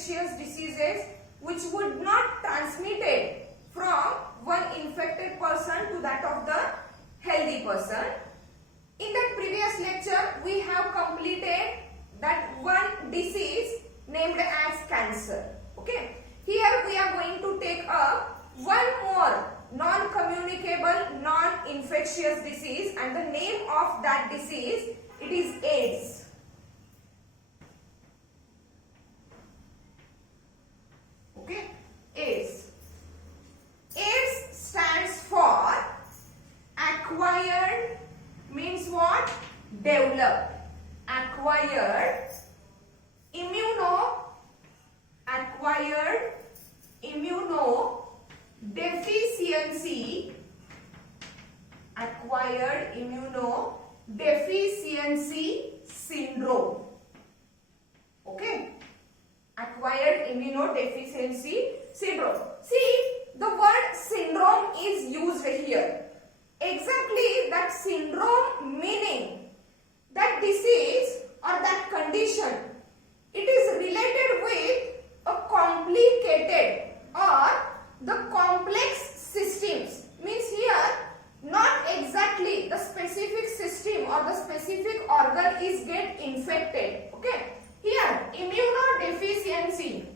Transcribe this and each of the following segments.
infectious diseases which would not transmitted from one infected person to that of the healthy person. In that previous lecture, we have completed that one disease named as cancer. Okay. Here we are going to take up one more non-communicable, non-infectious disease, and the name of that disease, it is AIDS. Okay, AIDS. AIDS stands for acquired, means what? Developed. Acquired immunodeficiency, acquired immunodeficiency syndrome. Okay, acquired immunodeficiency syndrome. See, the word syndrome is used here. Exactly that syndrome meaning that disease or that condition, it is related with a complicated or the complex systems. Means here not exactly the specific system or the specific organ is get infected. Okay, here immunodeficiency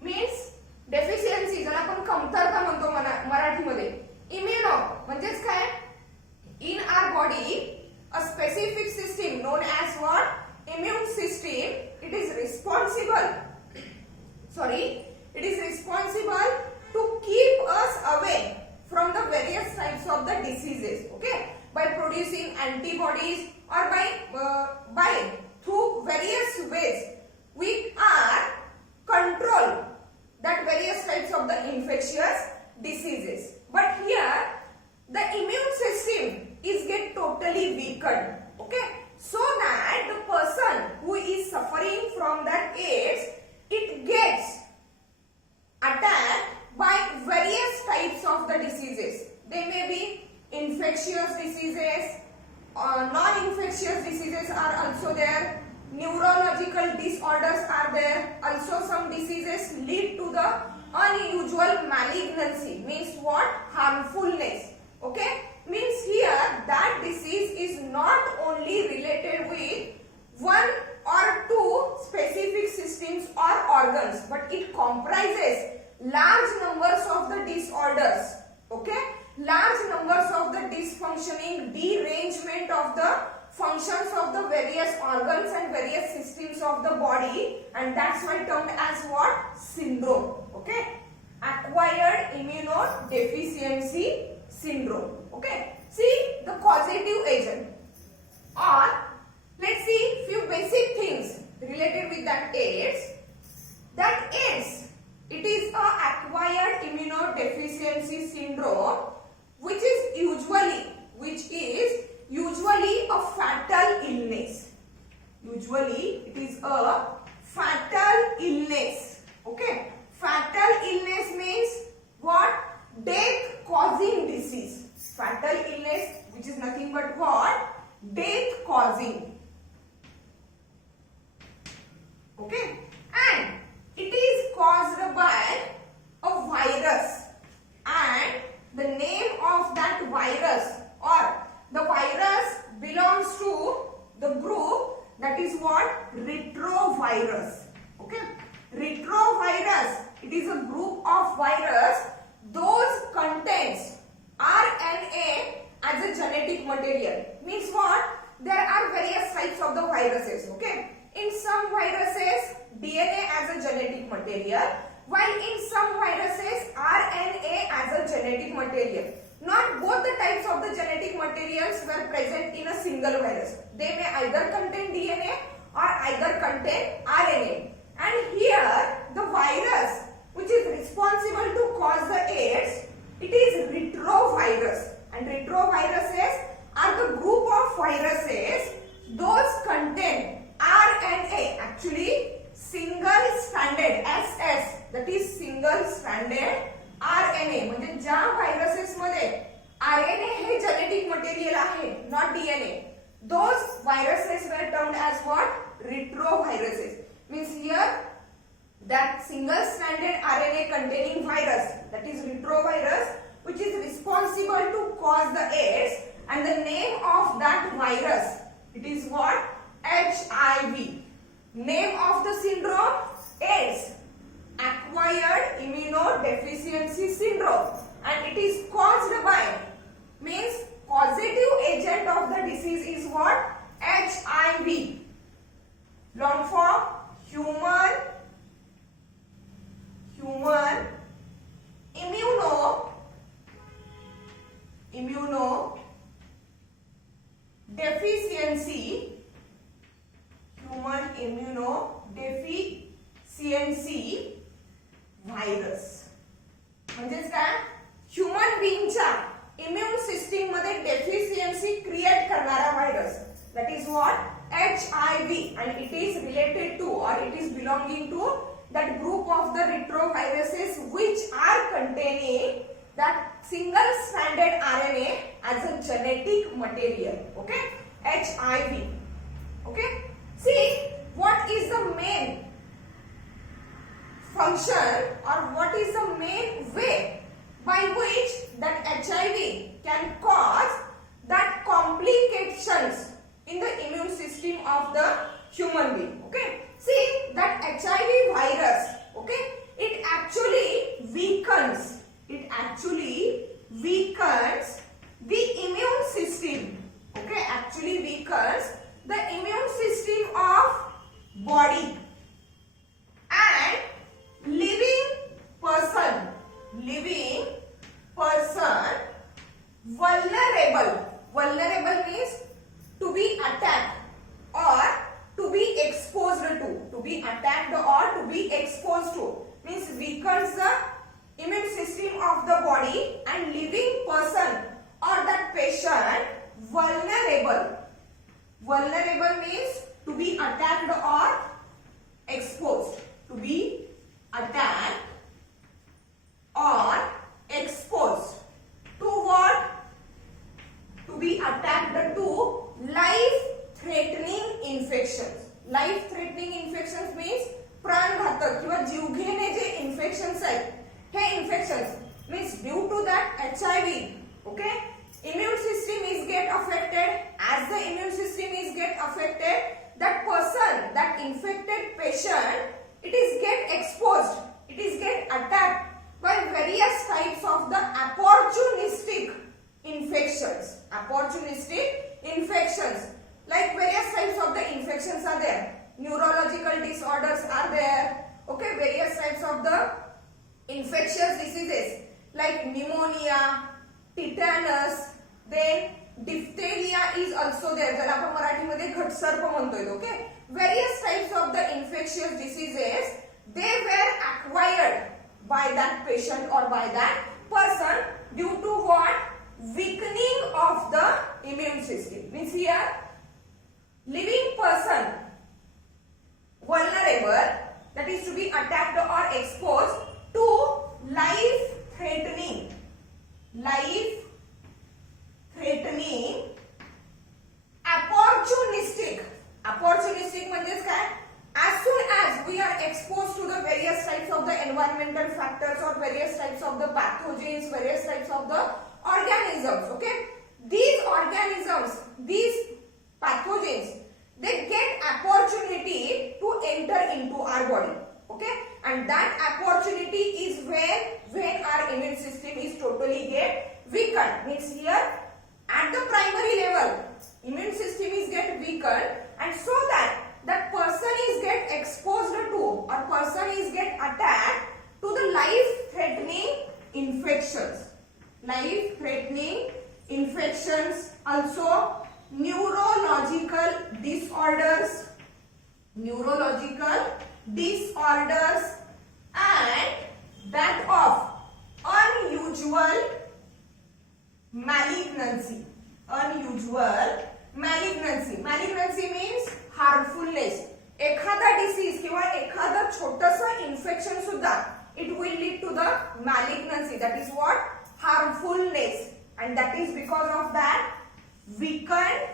means deficiency, ज्याला आपण कमतरता म्हणतो मराठीमध्ये. Immuno म्हणजेच काय? In our body, a specific system known as what? Immune system. It is responsible. It is responsible to keep us away from the various types of the diseases. Okay, by producing antibodies or by through various ways we are control that various types of the infectious diseases. But here the immune system is get totally weakened. Okay, so that the person who is suffering from that AIDS, it gets attacked by various types of the diseases. They may be infectious diseases, non-infectious diseases are also there, neurological disorders are there, also some diseases lead to the unusual malignancy, means what? Harmfulness. Okay, means here that disease is not only related with one or two specific systems or organs, but it comprises large numbers of the disorders. Okay, large numbers of the dysfunctioning, derangement of the functions of the various organs and various systems of the body, and that's why termed as what? Syndrome. Okay, acquired immunodeficiency syndrome. Okay, see the causative agent, or let's see few basic things related with that AIDS. That AIDS, it is a acquired immunodeficiency syndrome which is usually a fatal illness. Usually it is a fatal illness. Okay, fatal illness means what? Death causing disease. Fatal illness which is nothing but what? Death causing. Okay, and it is caused by a virus, and the name of that virus or the virus belongs to the group that is what? Retrovirus. Okay, retrovirus, it is a group of virus those contains RNA as a genetic material. Means what? There are various types of the viruses. Okay, in some viruses DNA as a genetic material, while in some viruses RNA as a genetic material. Not both the types of the genetic materials were present in a single virus. They may either contain DNA or either contain RNA. And here the virus which is responsible to cause the AIDS, it is retrovirus. And retroviruses are the group of viruses those contain RNA, actually single stranded SS, that is single stranded RNA. म्हणजे ज्या viruses मध्ये RNA हे genetic material आहे, not DNA, those viruses were termed as what? Retroviruses. Means here that single-stranded RNA containing virus, that is retrovirus, which is responsible to cause the AIDS, and the name of that virus, it is what? HIV. Name of the syndrome? AIDS, acquired immunodeficiency syndrome, and it is caused by, means causative agent of the disease is what? HIV. Long form, human immunodeficiency virus. म्हणजेच काय? Human बीइंगच्या immune system मध्ये deficiency create करणारा virus, that is what? HIV, and it is related to, or it is belonging to that group of the retroviruses which are containing that single stranded RNA as a genetic material. Okay, HIV. Okay, see what is the main function, or what is the main way by which that HIV can cause that complications in the immune system of the human being. Okay, see that HIV virus, okay, it actually weakens the immune system. Okay, actually weakens the immune system of body, and living person vulnerable means to be attacked or to be exposed to be attacked or to be exposed to, means weakens the immune system of the body, and living person or that patient vulnerable means to be attacked or exposed, to be attacked or exposed to what? To be attacked to life threatening infections. Life threatening infections means प्राणघातक किंवा जीवघेणे जे infections आहेत, हे infections means due to that HIV, okay, immune system is get affected. As the immune system is get affected, that person, that infected patient, it is get exposed, it is get attacked by various types of the opportunistic infections. Like various types of the infections are there. Neurological disorders are there. Okay, various types of the infectious diseases like pneumonia, tetanus, then diphtheria is also there. ज्याला आपण मराठीमध्ये घटसर्प म्हणतोय. Okay, various types of the infectious diseases, they were acquired by that patient or by that person due to what? Weakening of the immune system. Means here living person vulnerable, that is to be attacked or exposed to life threatening opportunistic म्हणजेच काय? As soon as we are exposed to the various types of the environmental factors or various types of the pathogens, various types of the organisms, okay, these organisms, these pathogens, they get opportunity to enter into our body. Okay, and that opportunity is when our immune system is totally get weakened. Means here at the primary level immune system is get weakened, and so that that person is get exposed to, or person is get attacked to the life threatening infections, also neurological disorders, and that of unusual malignancy. Malignancy means harmfulness. एखादा disease किंवा एखादा छोटसा infection सुद्धा, it will lead to the malignancy, that is what? Harmfulness, and that is because of that weakened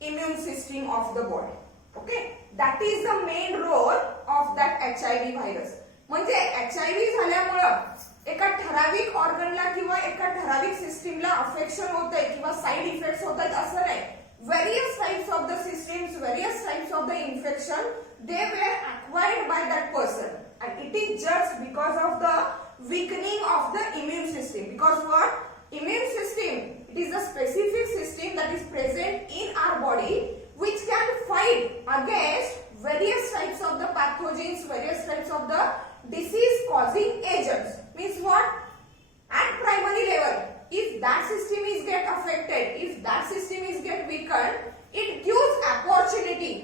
immune system of the body. Okay, that is the main role of that HIV virus. म्हणजे HIV झाल्यामुळं एका ठराविक ऑर्गनला किंवा एका ठराविक सिस्टीमला affection होतंय किंवा साइड इफेक्ट्स होत आहेत असं नाही. Various types of the systems, various types of the infection, they were acquired by that person, and it is just because of the weakening of the immune system. Because what? Immune system, it is a specific system that is present in our body which can fight against various types of the pathogens, various types of the disease causing agents. Means what? At primary level, if that system is get affected, if that system is get weakened, it gives opportunity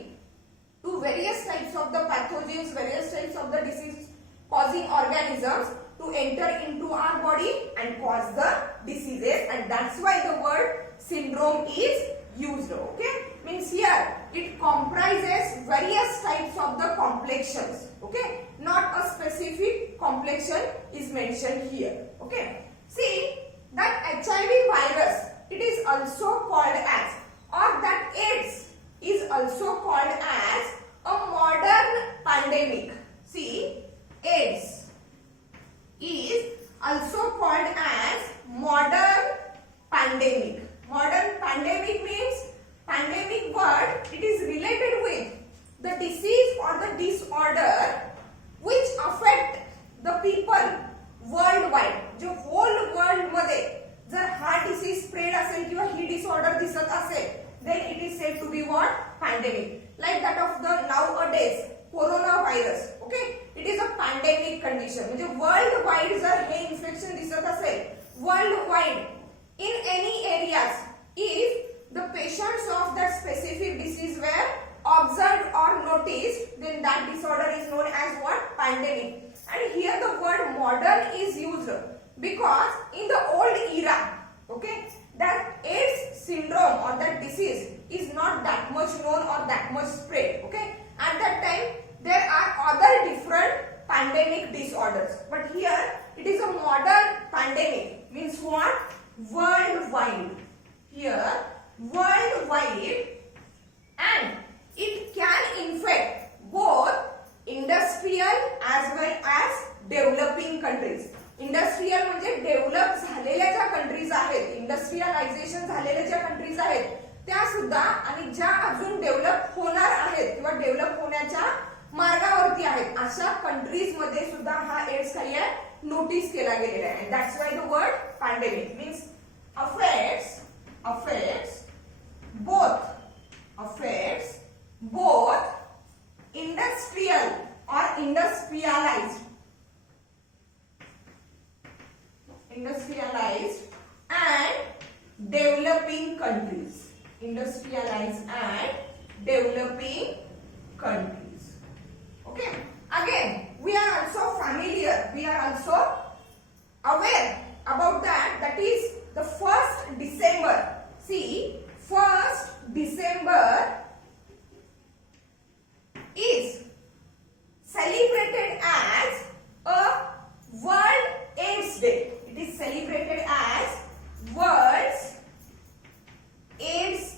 to various types of the pathogens, various types of the disease causing organisms to enter into our body and cause the diseases, and that's why the word syndrome is used. Okay, means here it comprises various types of the complexions. Okay, not a specific complexion is mentioned here. Okay, see that HIV virus, it is also called as, or that AIDS is also called as a modern pandemic. See, AIDS is also called as modern pandemic. Modern pandemic means, pandemic word, it is related with the disease or the disorder which affect the people worldwide. जो whole world मध्ये जर हा disease spread असेल किंवा ही disorder दिसत असेल, then it is said to be what? Pandemic. Like that of the nowadays coronavirus. Okay, it is a pandemic condition. म्हणजे world wide जर हे इन्फेक्शन दिसत असेल, world wide in any areas, if the patients of that specific disease were observed or noticed, then that disorder is known as what? Pandemic. And here the word modern is used because in the old era, okay, that AIDS syndrome or that disease is not that much known or that much spread. Okay, at that time there are other different pandemic disorders, but here it is a modern pandemic. Means what? Worldwide. Here worldwide, and it can infect both industrial as well as developing countries. Industrial म्हणजे develop झालेल्या ज्या countries आहेत, industrialisation झालेल्या ज्या countries आहेत त्या सुद्धा, आणि ज्या अजून डेव्हलप होणार आहेत किंवा डेव्हलप होण्याच्या मार्गावरती आहेत अशा कंट्रीज मध्ये सुद्धा हा एड्स काही आहे नोटीस केला गेलेला आहे. That's why the word pandemic means affects both industrial or industrialized and developing countries. Industrialized and developing countries. Okay, again we are also familiar, we are also aware about that is the 1st December. See, 1st December is celebrated as a World AIDS Day. It is celebrated as World's AIDS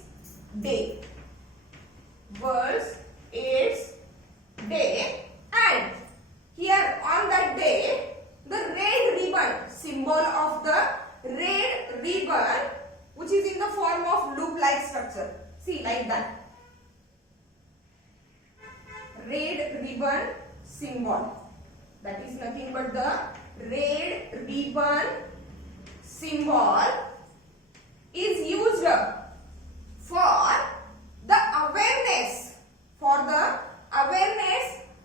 Day. World's AIDS Day, and here on that day the red ribbon, symbol of the red ribbon, which is in the form of loop like structure. See, like that. Red ribbon symbol, that is nothing but the red ribbon symbol is used for the awareness,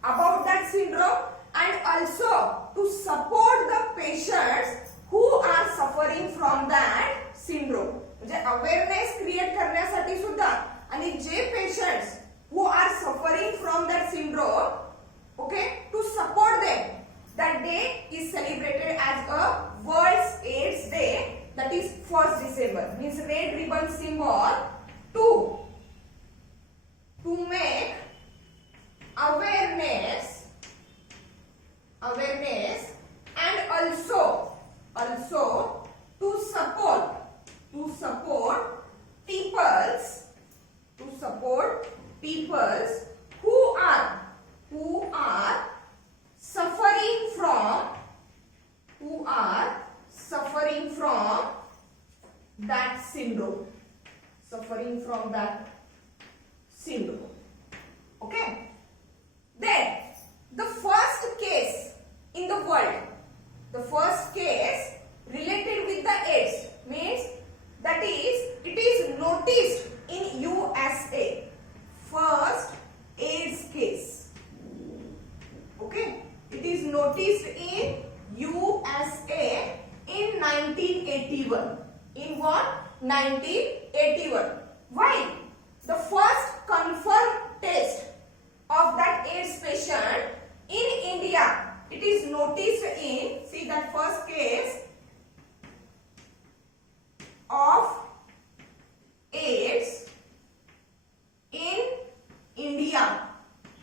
about that syndrome, and also to support the patients who are suffering from that syndrome. म्हणजे awareness create करण्यासाठी सुद्धा, आणि जे patients who are suffering from that syndrome, okay, to support them, that day is celebrated as a World's AIDS Day, that is 1st December. Means red ribbon symbol to make awareness and also to support people's suffering from that syndrome. Okay. Then the first case in the world, the first case related with the AIDS means that is it is noticed in USA. First AIDS case. Okay. It is noticed in USA in 1981. In what? 1981. Why? The first confirmed test of that AIDS patient in India, it is noticed in, see that first case of AIDS in India.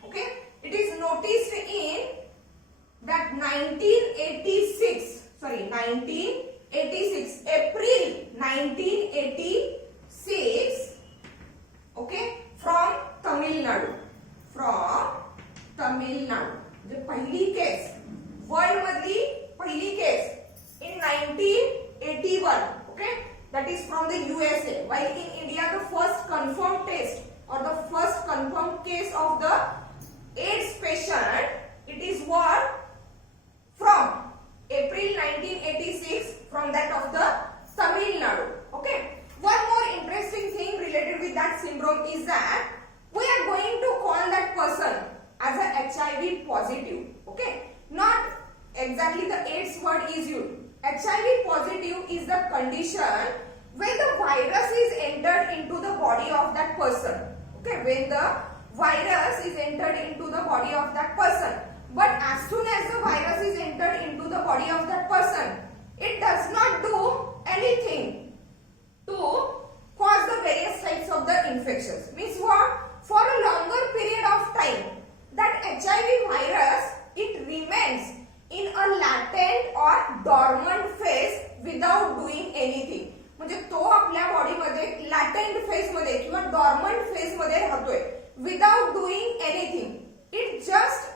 Okay, it is noticed in that 1986, April 1986, okay, from Tamil Nadu. The पहिली case, world मधली पहिली case in 1981, okay, that is from the USA, while in India the first confirmed test or the first confirmed case of the AIDS patient, it is what? From April 1986, from that of the Tamil Nadu. Okay. One more interesting thing related with that syndrome is that we are going to call that person as a HIV positive. Okay. Not exactly the AIDS word is used. HIV positive is the condition when the virus is entered into the body of that person. Okay. When the virus is entered into the body of that person. But as soon as the virus is entered into the body of that person, it does not do anything to cause the various types of the infections. Means what? For a longer period of time, that HIV virus, it remains in a latent or dormant phase without doing anything. म्हणजे तो आपल्या बॉडीमध्ये लॅटेंट phase मध्ये किंवा dormant phase मध्ये राहतोय without doing anything. It just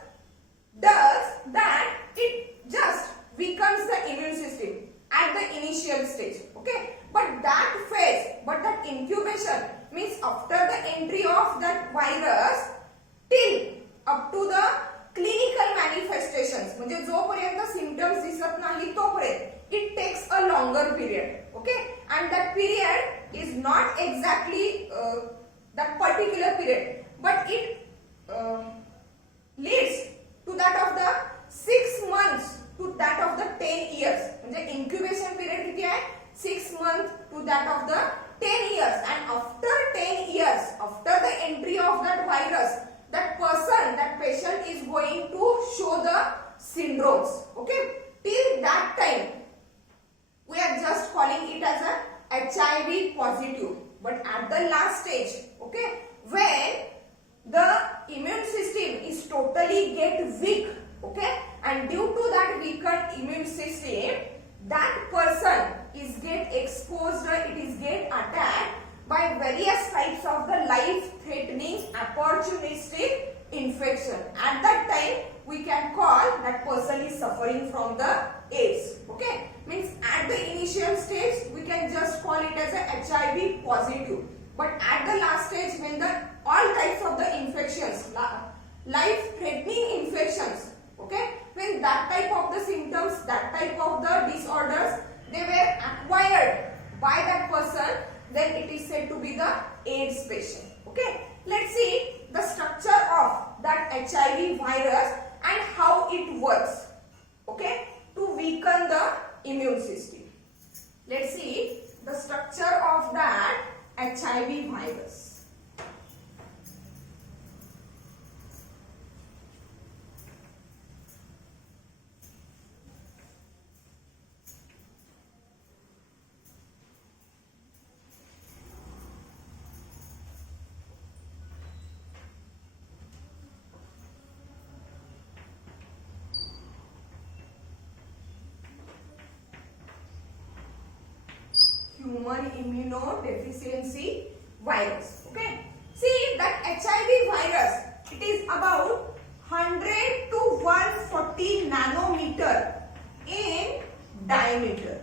does that, it just weakens the immune system at the initial stage. Okay, but that phase, but that incubation means after the entry of that virus till up to the clinical manifestations, म्हणजे जोपर्यंत symptoms दिसत नाही तोपर्यंत it takes a longer period. Okay, and that period is not exactly that particular period, but it leads to that of the 6 months to that of the 10 years. म्हणजे incubation period किती आहे? 6 months to that of the 10 years, and after 10 years, after the entry of that virus, that person, that patient is going to show the syndromes. Okay, till that time we are just calling it as a HIV positive. But at the last stage, okay, when the immune system is totally get weak, okay, and due to that weakened immune system, that person is get exposed, it is get attacked by various types of the life-threatening opportunistic infection. At that time, we can call that person is suffering from the AIDS. Okay, means at the initial stage, we can just call it as a HIV positive. But at the last stage, when the all types of the infections, life-threatening infections, okay, when that type of the symptoms, that type of the disorders, they were acquired by that person, then it is said to be the AIDS patient. Okay, let's see the structure of that HIV virus and how it works, okay, to weaken the immune system. Let's see the structure of that HIV virus. Human immunodeficiency virus. Okay, see that HIV virus, it is about 100 to 140 nanometer in diameter.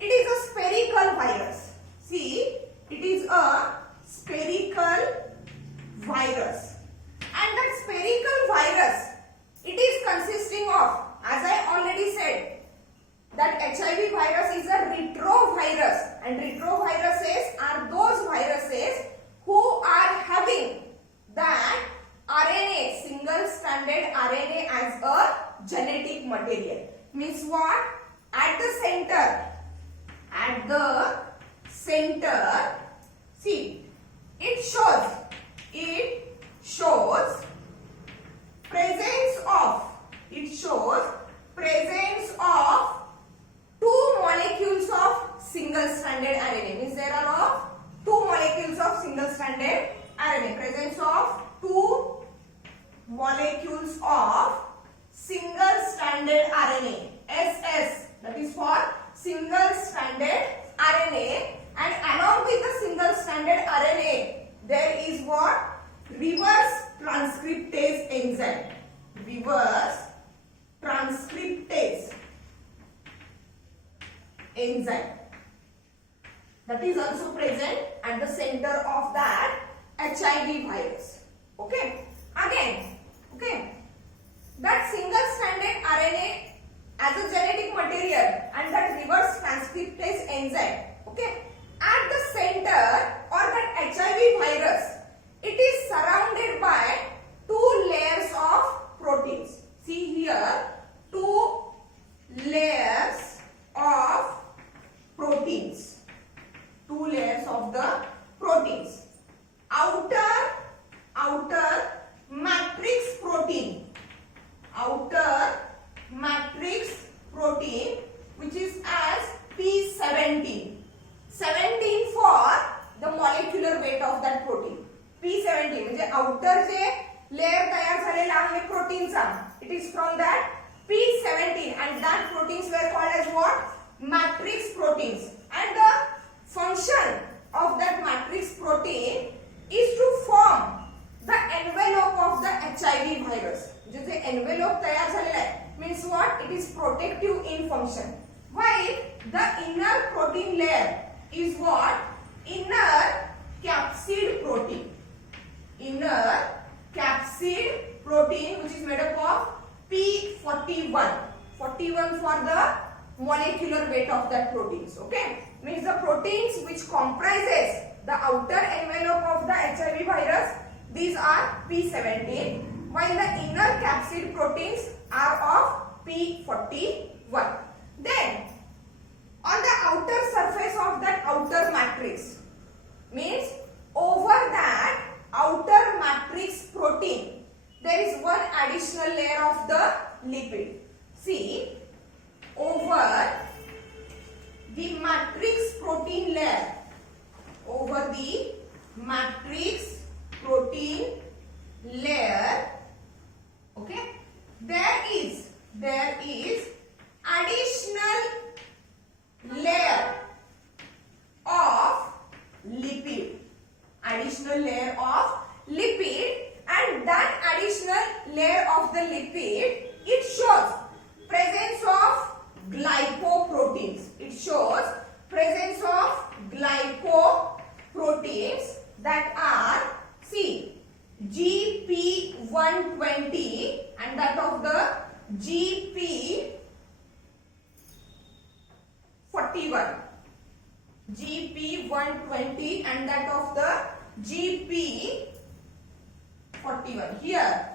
it is a spherical virus. See, it is a spherical virus. And that spherical virus, it is consisting of, as I already said, that HIV virus is a retrovirus, and retroviruses are those viruses who are having that RNA, single stranded RNA as a genetic material. Means what? At the center, see, it shows presence of two molecules of single stranded RNA. Means there are two molecules of single stranded RNA. Presence of two molecules of single stranded RNA. SS, that is for single stranded RNA, and along with the single stranded RNA there is what? Reverse transcriptase enzyme. Reverse transcriptase enzyme, that is also present at the center of that HIV virus. Okay, again, okay, that single stranded RNA as a genetic material and that reverse transcriptase enzyme, okay, at the center or that HIV virus, it is surrounded by two layers of proteins. See here, two layers of proteins. Two layers of the proteins. Outer matrix protein. Outer matrix protein, which is as P17. 17 for the molecular weight of that protein. P17 म्हणजे outer जे layer तयार झालेला आहे प्रोटीनचा, it is from that P17, and that proteins were called as what? Matrix proteins. And the function of that matrix protein is to form the envelope of the HIV virus. J envelope तयार झालेला आहे means what? It is protective in function. While the inner protein layer is what? Inner capsid protein. Inner capsid protein, which is made up of P41. 41 for the molecular weight of that proteins. Okay, means the proteins which comprises the outer envelope of the HIV virus, these are P17, while the inner capsid proteins are of P41. Then on the outer surface of that outer matrix, means over that outer matrix protein, there is one additional layer of the lipid. See, over the matrix protein layer, over the matrix protein layer, okay, there is additional layer of lipid. Additional layer of lipid, and that additional layer of the lipid, it shows presence of glycoproteins. It shows presence of glycoproteins that are, see, GP120 and that of the GP41. GP120 and that of the GP41. Here,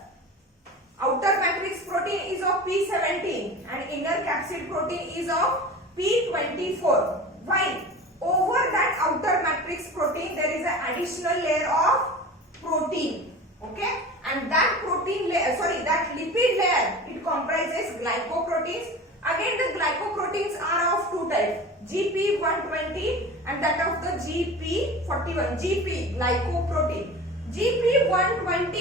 outer matrix protein is of P17 and inner capsid protein is of P24. While over that outer matrix protein there is an additional layer of protein. Okay, and that protein layer, that lipid layer, it comprises glycoproteins. Again, the glycoproteins are of two types, GP120 and that of the GP41. GP, glycoprotein. GP120,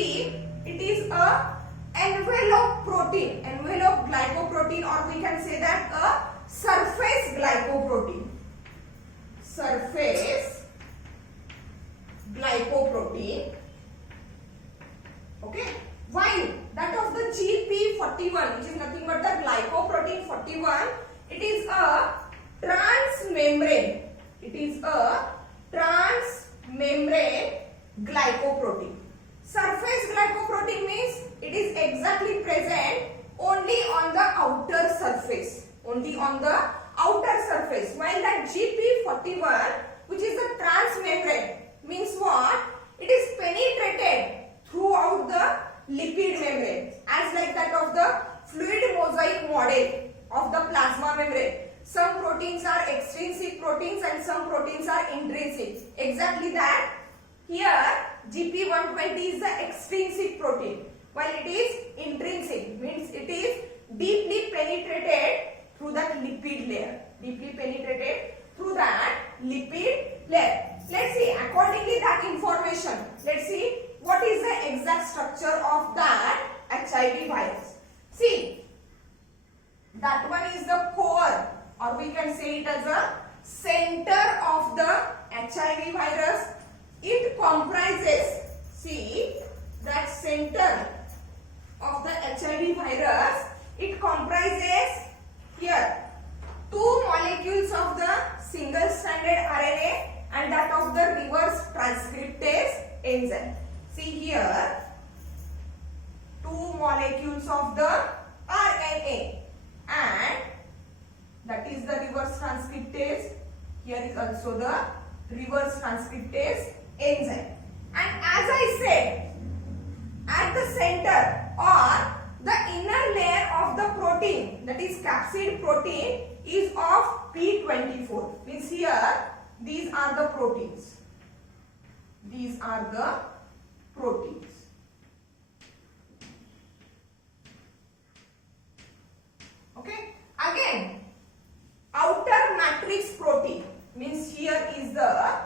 it is a envelope protein, envelope glycoprotein, or we can say that a surface glycoprotein. Surface glycoprotein. Okay, while that of the GP41, which is nothing but the glycoprotein 41, it is a transmembrane. It is a transmembrane glycoprotein. Surface glycoprotein means it is exactly present only on the outer surface. Only on the outer surface. While that GP41, which is a transmembrane, means what? It is penetrated throughout the lipid membrane, as like that of the fluid mosaic model of the plasma membrane. Some proteins are extrinsic proteins and some proteins are intrinsic. Exactly that. Here GP120 is the extrinsic protein, while it is intrinsic, means it is deeply penetrated through that lipid layer. Deeply penetrated through that lipid layer. Let's see, accordingly that information, let's see what is the exact structure of that HIV virus. See, that one is the core, or we can say it as a center of the HIV virus. It comprises, see, that center of the HIV virus, it comprises here two molecules of the single stranded RNA and that of the reverse transcriptase enzyme. See here, two molecules of the RNA and that is the reverse transcriptase. Here is also the reverse transcriptase enzyme. And as I said, at the center or the inner layer of the protein, that is capsid protein, is of P24. Means here these are the proteins. These are the proteins. Okay. Again, outer matrix protein means here is the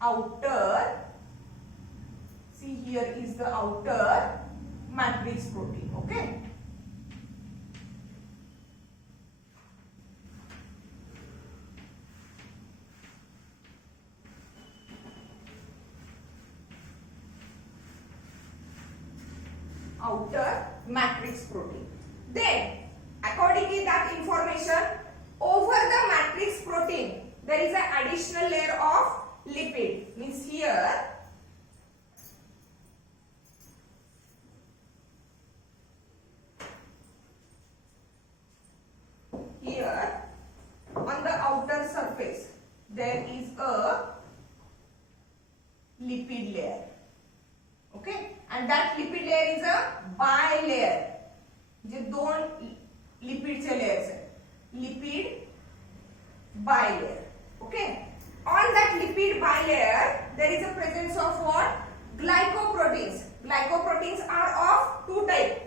outer. See, here is the outer matrix protein. Okay. Outer matrix protein. Then, accordingly that information, over the matrix protein there is an additional layer of lipid. Means here on the outer surface there is a lipid layer. Okay, and that lipid layer is a bilayer. जे दोन लिपिडचे layers आहेत, lipid bilayer. Okay, on that lipid bilayer there is a presence of what? Glycoproteins. Glycoproteins are of two types.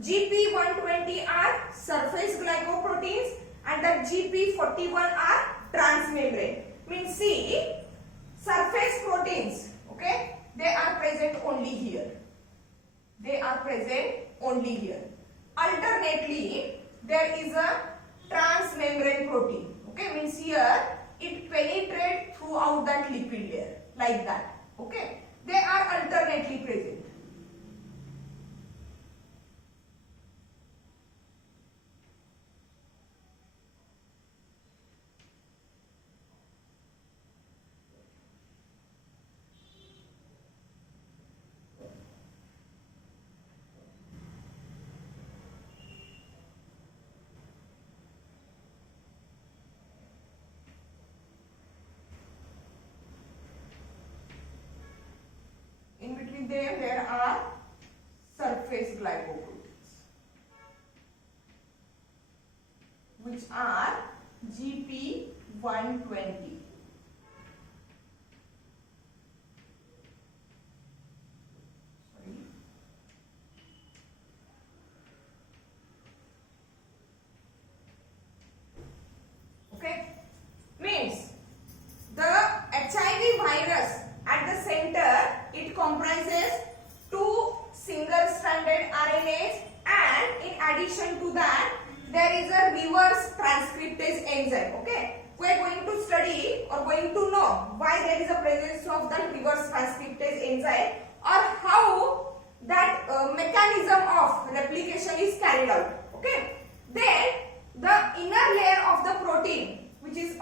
GP120 are surface glycoproteins and the GP41 are transmembrane. Means see, surface proteins, okay, they are present only here. They are present only here. Alternately, there is a transmembrane protein. Okay, means here it penetrates throughout that lipid layer like that. Okay, they are alternately present. In between them there are surface glycoproteins, which are GP120. Okay, means the HIV virus at the center, it comprises two single-stranded RNAs, and in addition to that, there is a reverse transcriptase enzyme. Okay, we are going to study or going to know why there is a presence of that reverse transcriptase enzyme or how that mechanism of replication is carried out. Okay, then the inner layer of the protein, which is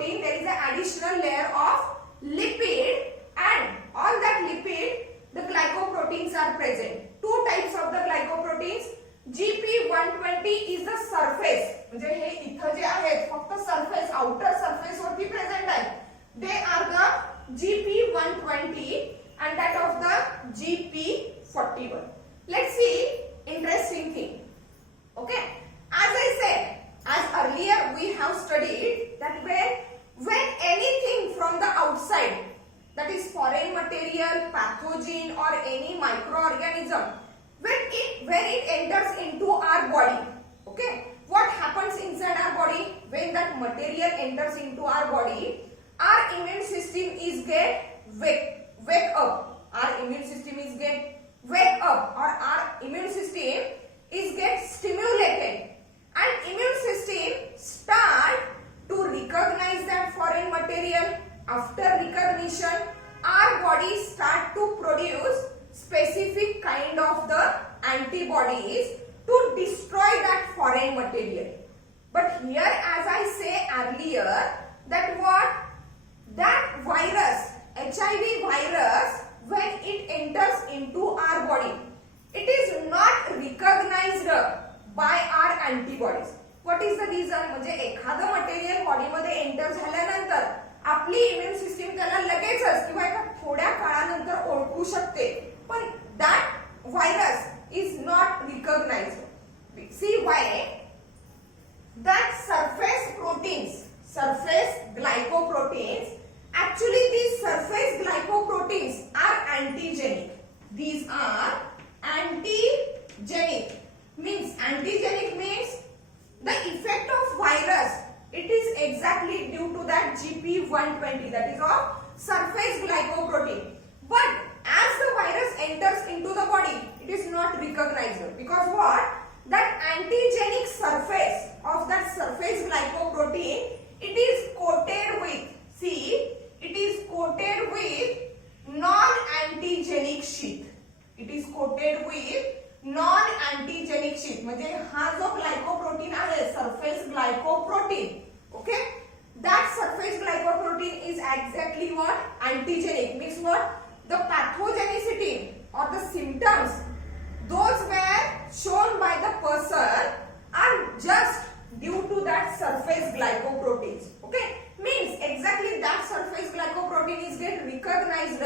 protein, there is an additional layer of lipid, and on that lipid the glycoproteins are present. Two types of the glycoproteins. GP120 is the surface, म्हणजे हे इथं जे आहेत फक्त surface, outer surface वरती present आहे. They are the GP120 and that of the GP41. Let's see interesting thing. Okay, as I said, as earlier we have studied that when anything from the outside, that is foreign material, pathogen or any microorganism, when it enters into our body, okay, what happens inside our body? When that material enters into our body, our immune system is get wake up. Our immune system is get wake up, or our immune system is get stimulated, and immune system start to recognize that foreign material. After recognition, our body start to produce specific kind of the antibodies to destroy that foreign material. But here, as I say earlier, that what? That virus, HIV virus, when it enters into our body, it is not recognized by our antibodies. What is the reason? म्हणजे एखादं material बॉडीमध्ये enter झाल्यानंतर आपली immune system त्याला लगेचच किंवा एका थोड्या काळानंतर ओळखू शकते, पण that virus is not recognized. See why? That surface proteins, surface glycoproteins, actually these surface glycoproteins are antigenic. These are antigenic. Antigenic means the effect of virus, it is exactly due to that GP120, that is of surface glycoprotein. But as the virus enters into the body, it is not recognized, because what? That antigenic surface of that surface glycoprotein, it is coated with, see, it is coated with non-antigenic sheath. It is coated with non-antigenic sheath. म्हणजे हा जो glycoprotein आहे, surface glycoprotein, okay, that surface glycoprotein is exactly what? Antigenic. Means what? The pathogenicity or the symptoms, those were shown by the person are just due to that surface glycoproteins. Okay, means exactly that surface glycoprotein is get recognized,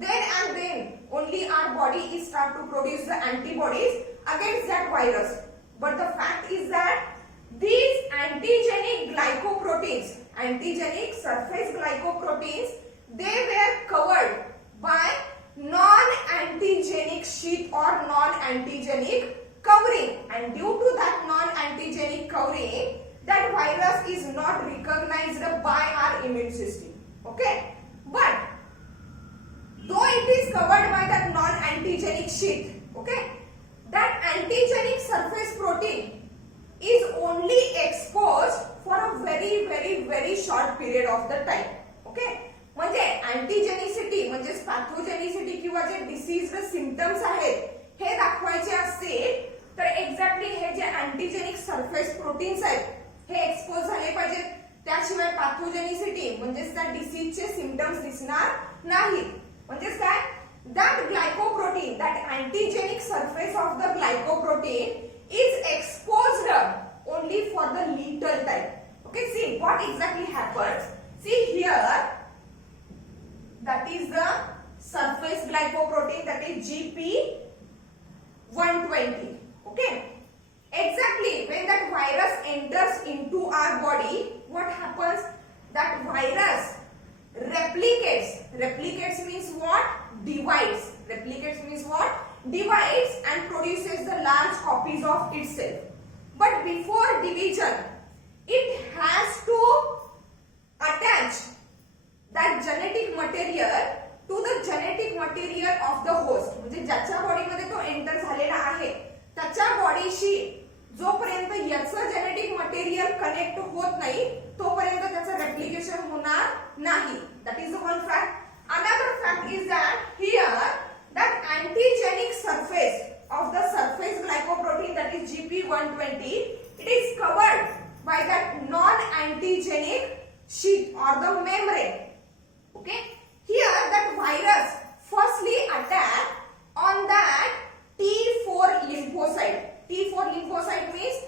then and then only our body is start to produce the antibodies against that virus. But the fact is that these antigenic glycoproteins, antigenic surface glycoproteins, they were covered by non-antigenic sheath or non-antigenic covering, and due to that non-antigenic covering, that virus is not recognized by our immune system. Okay, but though it is covered by that non-antigenic sheath, okay, that antigenic surface protein is only exposed for a very short period of the time. Okay, म्हणजे अँटीजेनिसिटी म्हणजे पॅथोजेनिसिटी किंवा जे disease symptoms आहेत हे दाखवायचे असतील तर exactly हे जे अँटीजेनिक surface proteins आहेत हे expose झाले पाहिजेत, त्याशिवाय पॅथोजेनिसिटी म्हणजे त्या डिसीजचे सिम्पटम्स दिसणार नाहीत. म्हणजेच काय, that glycoprotein, that antigenic surface of the glycoprotein is exposed only for the little time. Okay, see what exactly happens. See here, that is the surface glycoprotein, that is GP120. Okay, exactly when that virus enters into our body, what happens? That virus replicates. Replicates means what? Divides. Replicates means what? Divides and produces the large copies of itself. But before division, it has to attach that genetic material to the genetic material of the host. म्हणजे ज्याच्या बॉडीमध्ये तो enter झालेला आहे त्याच्या बॉडीशी जोपर्यंत याचं genetic material connect होत नाही तोपर्यंत त्याचं रेप्लिकेशन होणार नाही. That is the one fact. Another fact is that here that antigenic surface of the surface glycoprotein, that is GP120, it is covered by that non-antigenic sheath or the membrane. Okay, here that virus firstly attack on that T4 lymphocyte. T4 lymphocyte means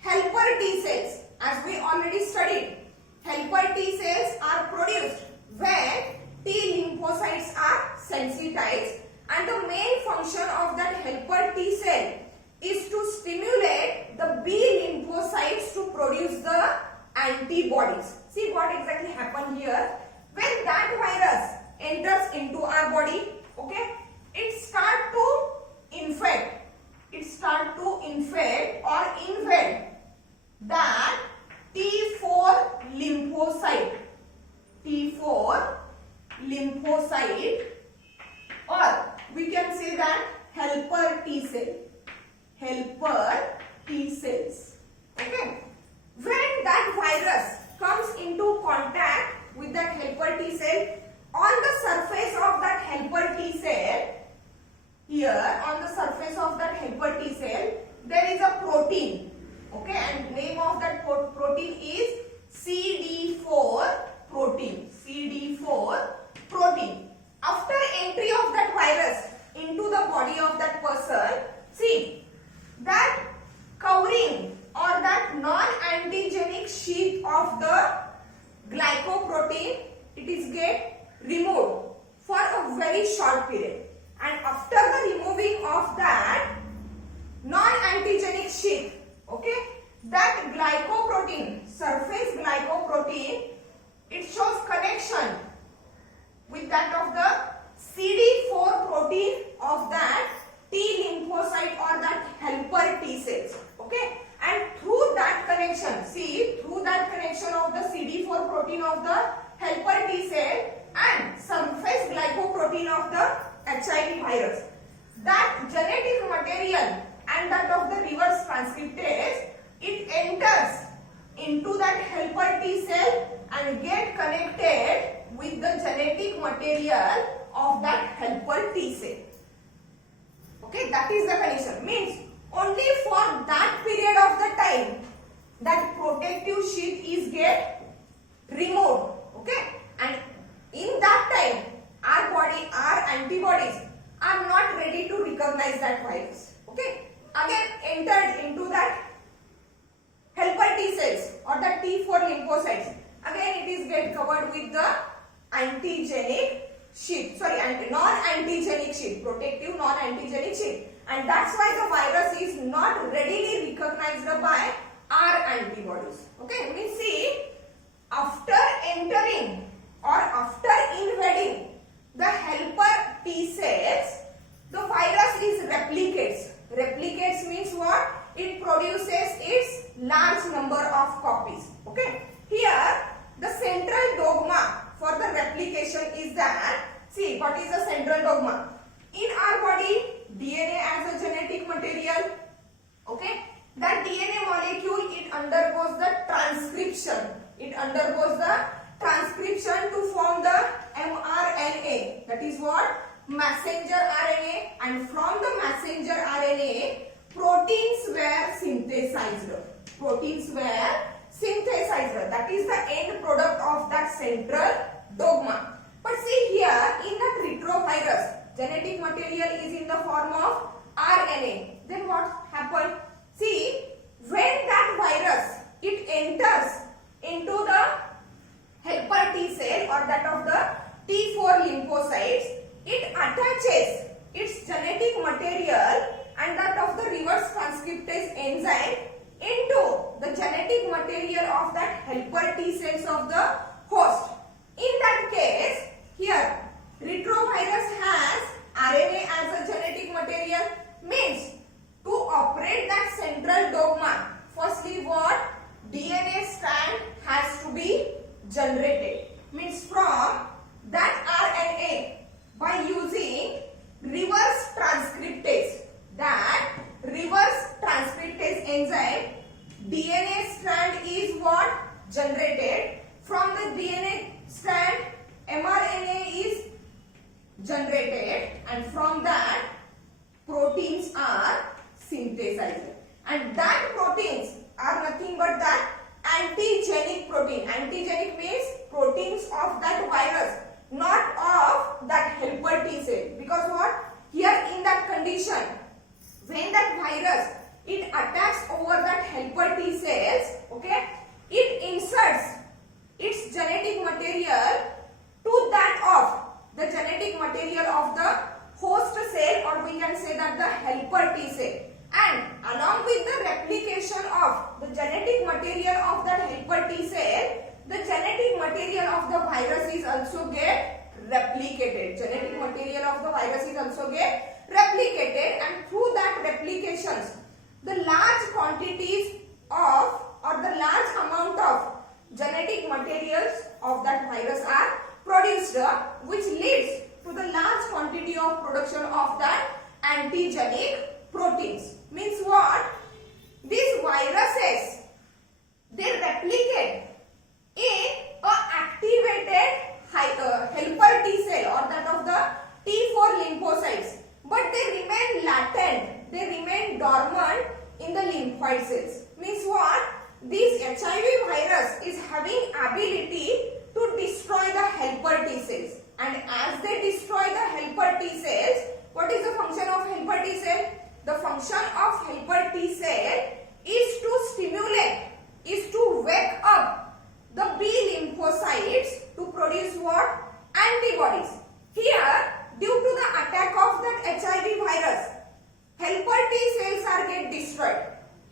helper T cells. As we already studied, helper T cells are produced when T lymphocytes are sensitized, and the main function of that helper T cell is to stimulate the B lymphocytes to produce the antibodies. See what exactly happened here. When that virus enters into our body, okay, it start to infect. It start to infect or invade that T4 lymphocyte. T4 lymphocyte, or we can say that helper T cell. Helper T cells. Okay. When that virus comes into contact with that helper T cell, on the surface of that helper T cell, here on the surface of that helper T cell, there is a protein. Okay, and name of that protein is CD4 protein. CD4 protein. After entry of that virus into the body of that person, see that covering or that non-antigenic sheath of the glycoprotein, it is get removed for a very short period, and after the removing of that non-antigenic sheath, okay, that glycoprotein, surface glycoprotein, it shows connection with that of the CD4 protein of that T lymphocyte or that helper T cells. Okay, and through that connection, see, through that connection of the CD4 protein of the helper T cell and surface glycoprotein of the HIV virus, that genetic material and that of the reverse transcriptase, it enters into that helper T cell and get connected with the genetic material of that helper T cell. Okay, that is the connection. Means only for that period of the time that protective sheath is get removed. Okay, and in that time our body, our antibodies are not ready to recognize that virus. Okay, again entered into that helper T cells or the T4 lymphocytes. Again it is get covered with the antigenic sheath, non-antigenic sheath, protective non-antigenic sheath, and that's why the virus is not readily recognized by our antibodies. Okay, we see after entering or after invading the helper T cells, the virus is replicates. Replicates means what? It produces its large number of copies. Okay, here the central dogma for the replication is that, see, what is the central dogma? In our body, DNA as a genetic material, okay, that DNA molecule, it undergoes the transcription. It undergoes the transcription to form the mRNA. That is what? Messenger RNA, and from the messenger RNA, proteins were synthesized. Proteins were synthesized. That is the end product of that central dogma. But see here, in that retrovirus, genetic material is in the form of RNA. Then what happened? See, when that virus, it enters into the helper T cell or that of the T4 lymphocytes, it attaches its genetic material and that of the reverse transcriptase enzyme into the genetic material of that helper T cells of the host. In that case, here retrovirus has RNA as a genetic material, means to operate that central dogma, firstly what? DNA strand has to be generated. Means from that RNA, by using reverse transcriptase, that reverse transcriptase enzyme, DNA strand is what? Generated. From the DNA strand, mRNA is generated, and from that proteins are synthesized, and that proteins are nothing but that antigenic proteins. protein. Antigenic means proteins of that virus, not of that helper T cell. Because what? Here in that condition, when that virus it attacks over that helper T cells, okay, it inserts its genetic material to that of the genetic material of the host cell, or we can say that the helper T cell. And along with the replication of the genetic material of that helper T cell, the genetic material of the virus is also get replicated. Genetic material of the virus is also get replicated, and through that replications, the large quantities of or the large amount of genetic materials of that virus are produced, which leads to the large quantity of production of that antigenic proteins. Means what? These viruses, they replicate in a activated helper T cell, or that of the T4 lymphocytes, but they remain latent, they remain dormant in the lymphoid cells. Means what? This HIV virus is having ability to destroy the helper T cells, and as they destroy the helper T cells, what is the function of helper T cell? The function of helper T cell is to stimulate, is to wake up the B lymphocytes to produce what? Antibodies. Here, due to the attack of that HIV virus, helper T cells are get destroyed.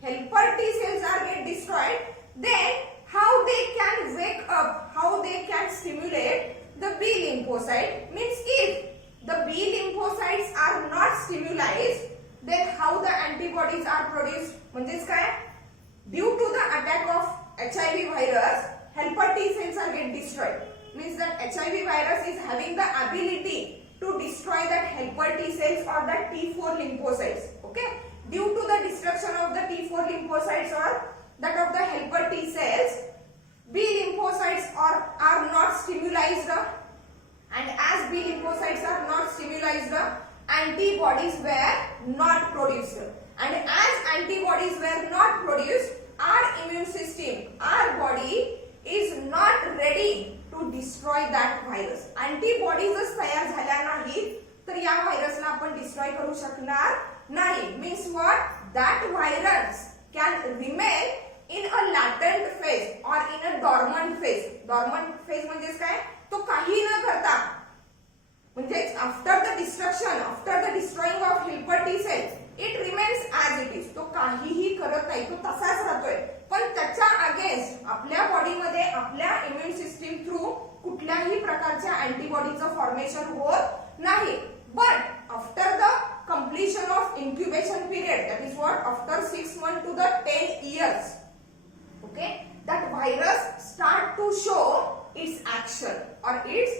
Helper T cells are get destroyed. Then, how they can wake up, how they can stimulate the B lymphocyte? Means if the B lymphocytes are not stimulated, then how the antibodies are produced? म्हणजेच काय? Due to the attack of HIV virus, helper T cells are get destroyed. Means that HIV virus is having the ability to destroy that helper T cells or that T4 lymphocytes. Okay? Due to the destruction of the T4 lymphocytes or that of the helper T cells, B lymphocytes are not stimulated, and as B lymphocytes are not stimulated, antibodies were not produced. And as antibodies were not produced, our immune system, our body is not ready to destroy that virus. Antibodies तयार झाल्या नाहीत तर या व्हायरसला आपण destroy करू शकणार नाही. Means what? That virus can remain in a latent phase or in a dormant phase. Dormant phase म्हणजेच काय? तो काही न करता, म्हणजे after the destruction, after the destroying of helper T cells, it remains as it is. तो काहीही करत नाही, तो तसाच राहतोय. पण त्याच्या अगेन्स्ट आपल्या बॉडीमध्ये आपल्या इम्युन सिस्टीम थ्रू कुठल्याही प्रकारच्या अँटीबॉडीचं फॉर्मेशन होत नाही. But after the completion of incubation period, that is what, after 6 months to the 10 years, okay, that virus start to show its action or its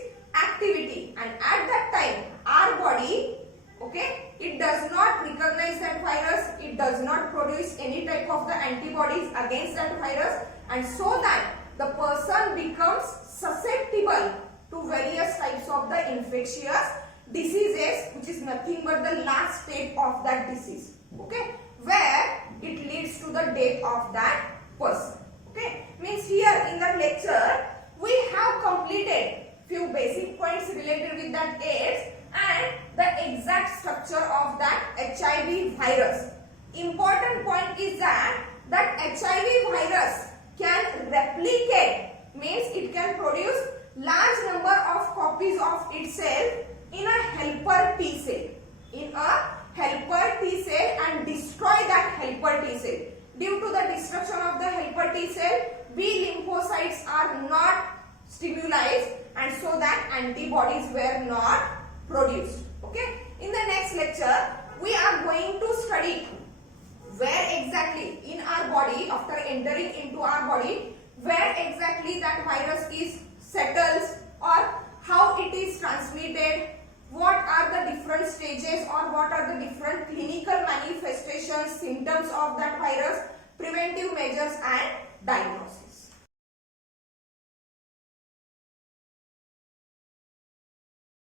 activity, and at that time our body, okay, it does not recognize that virus, it does not produce any type of the antibodies against that virus, and so that the person becomes susceptible to various types of the infectious diseases, which is nothing but the last step of that disease, okay, where it leads to the death of that person. Okay, means here in the lecture we have completed few basic points related with that AIDS and the exact structure of that HIV virus. Important point is that HIV virus can replicate, means it can produce large number of copies of itself in a helper T cell, in a helper T cell, and destroy that helper T cell. Due to the destruction of the helper T cell, B lymphocytes are not stimulated, and so that antibodies were not produced. Okay, in the next lecture we are going to study where exactly in our body, after entering into our body, where exactly that virus is settles, or how it is transmitted, what are the different stages or what are the different clinical manifestations, symptoms of that virus, preventive measures and diagnosis.